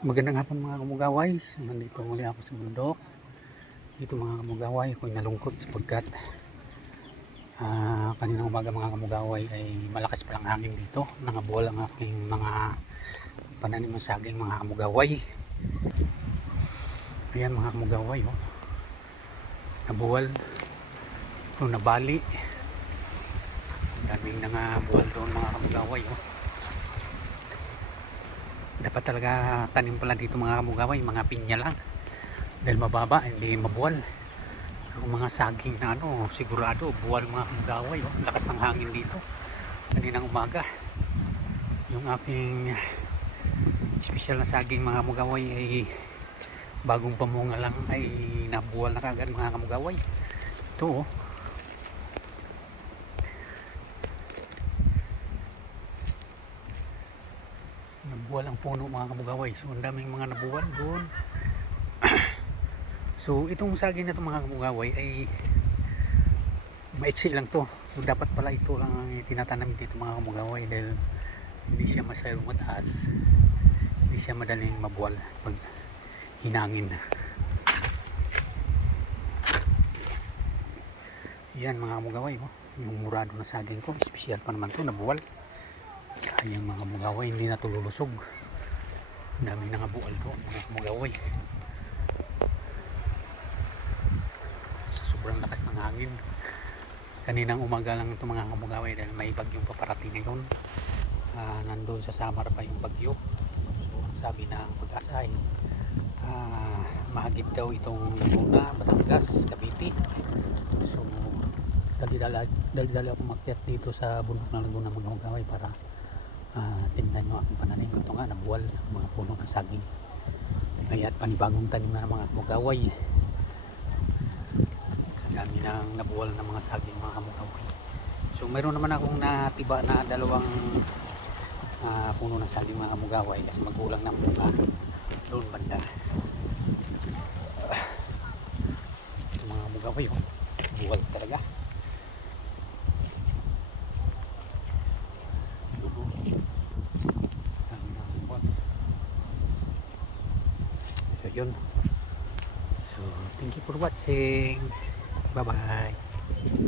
Magandang hapon mga kamugaway. So, nandito muli ako sa bundok. Dito mga kamugaway, ako'y nalungkot sapagkat ah kaninang umaga mga kamugaway ay malakas palang hangin dito. Nangabuwal ang aking mga pananim ng saging mga kamugaway. Ayan mga kamugaway. Oh. Nabuwal. Ito nabali. Ang daming nangabuwal doon mga kamugaway. Oh dapat talaga tanim pala dito mga kamugaway mga pinya lang. Dahil mababa hindi mabuwal. Ang mga saging na ano sigurado buwal mga kamugaway oh. lakas ng hangin dito. Kaninang umaga. Yung aking special na saging mga kamugaway ay bagong pamunga lang ay nabuwal na kagad mga kamugaway. Ito oh nabuwal ang puno mga kamugaway so ang daming mga nabuwal doon. So itong saging na ito mga kamugaway ay maiksi lang to. So dapat pala ito lang ang tinatanam dito mga kamugaway dahil hindi siya masyadong mataas. Hindi siya madaling mabuwal pag hinangin. Yan mga kamugaway oh. yung murado na saging ko special pa naman to nabuwal sayang mga mugaway hindi na Ang dami na nga buwal ko mga mugaway. Sa sobrang lakas ng hangin. Kaninang umaga lang ito mga kamugaway dahil may bagyong paparating ngayon. Ah, nandun sa Samar pa yung bagyo. So sabi ng pag-asa ay ah, mahagip daw itong Laguna, Batangas, Cavite. So dali-dali dali-dali ako makyat dito sa bundok ng Laguna mga kamugaway para ah tingnan nyo ang pananim ito nga nabuwal mga puno ng saging. Kaya at panibagong tanim na ng mga kamugaway sa dami ng nabuwal ng mga saging mga kamugaway so mayroon naman akong natiba na dalawang ah, puno ng saging mga kamugaway kasi magulang ng bunga doon banda. Ito mga kamugaway oh. buwal talaga So yun. So thank you for watching. Bye bye.